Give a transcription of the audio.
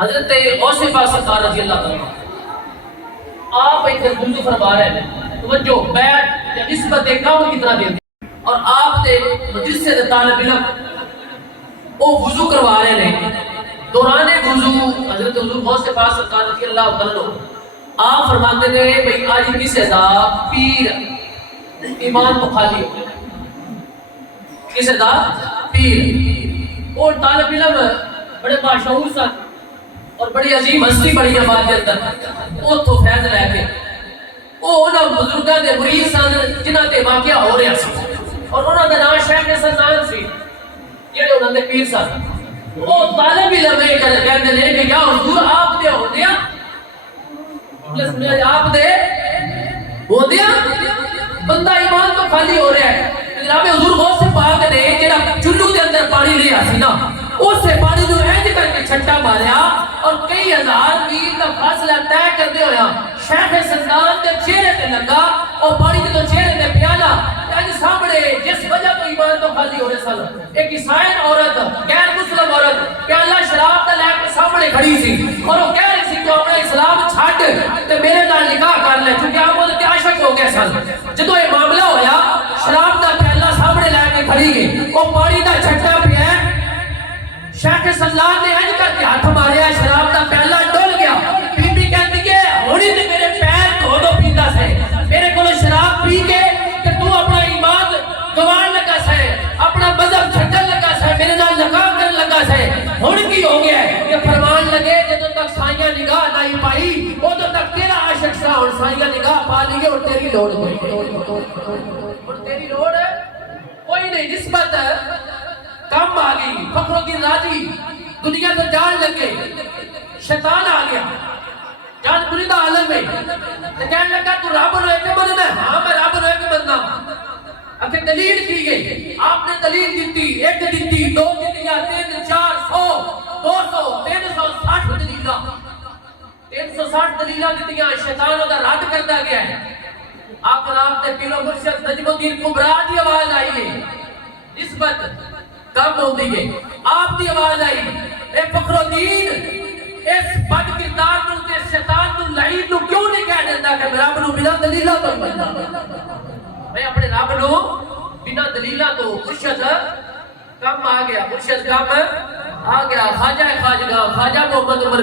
حضرت غوث پاک سرکار رضی اللہ عنہ آپ ایک وضو فرما رہے ہیں، توجہ بیعت یا نسبت کام کی طرح دیتے ہیں، اور آپ دے مجلس سے طالب علم وہ وضو کروا رہے ہیں۔ دوران وضو حضرت حضور غوث پاک سرکار رضی اللہ عنہ آپ فرماتے ہیں بھئی آج کسے دا پیر ایمان مخالی ہو، کسے دا پیر، اور طالب علم بڑے مشہور سن اور بڑی عظیم ہستی بڑی جماعت کے اندر وہ تو فیض لے کے وہ انہاں بزرگاں دے مرید سن جنہاں تے واقعہ ہو رہا سی، اور انہاں دا نام شیخ سنان سی جڑے انہاں دے پیر سن۔ وہ طالب علم کہندے نے کہ یا حضور آپ دے ہوندیا آپ دے ہوندیا بندہ ایمان تو خالی ہو رہا ہے۔ جناب حضور غوث پاک نے جڑا چلو دے اندر پانی لیا سی نا، اس سے پانی نو اینج کر کے چھٹا ماریا اور کئی ہزار میل کا فاصلہ طے کردے ہویا شیخ سندان دے چہرے تے لگا، اور پانی جدوں چہرے تے پیالا اینج سامنے جس وجہ تو ایمان تو خالی ہو رہے سن، ایک عیسائی عورت غیر مسلم عورت پیالہ شراب دا لے کے سامنے کھڑی سی، اور وہ کہہ رہی سی کہ اپنا اسلام چھڈ تے میرے نال نکاح کر لے، کیونکہ آپ وہ عاشق ہو گئے سن۔ جدوں یہ معاملہ ہویا شراب دا پیالہ سامنے لے کے کھڑی گئی، وہ پانی دا چھٹا پیا، شیخ سلام نے اینج کر کے ہاتھ ماریا، شراب دا پیالہ ڈول گیا۔ بی بی کہتی ہے ہونی تے میرے پیر دھو دو پیندا سے، میرے کو شراب پی کے کہ تو اپنا ایمان گوان لگا سے، اپنا مذہب چھڈن لگا سے، میرے نال نکاح کرن لگا سے، ہن کی ہو گیا ہے؟ یہ فرمان لگے جدوں تک سائیاں نگاہ نہیں پائی ادوں تک تیرا عاشق سا، اور سائیاں نگاہ پا لیے اور تیری لوڑ کوئی اور تیری لوڑ کوئی نہیں، نسبت کم آ گئی، فخر الدین راضی دنیا تو جان لگے، شیطان آ گیا، جان بریدہ عالم میں کہنے لگا تو رب روئے کے بننا ہے؟ ہاں میں رب روئے کے بننا۔ اگر دلیل کی گئی، آپ نے دلیل دیتی، ایک دیتی، دو دلیا، 300 400 200 360 دلیلہ، 360 دلیلہ دیتیاں، شیطانوں کا رد کرتا گیا ہے۔ آپ رات نے پیرو مرشد نجم الدین کبرا دی آواز آئی ہے، نسبت کم ہوندی ہے، آپ دی آواز آئی، اے فخر الدین اس بد کردار نو تے شیطان نو لعین نو کیوں نہیں کہہ دیتا کہ رب نو بنا دلیلہ تو بننا؟ میں اپنے رب نو بنا دلیلہ تو مرشد کم آ گیا، مرشد کم آ گیا، خواجہ خواجہ محمد عمر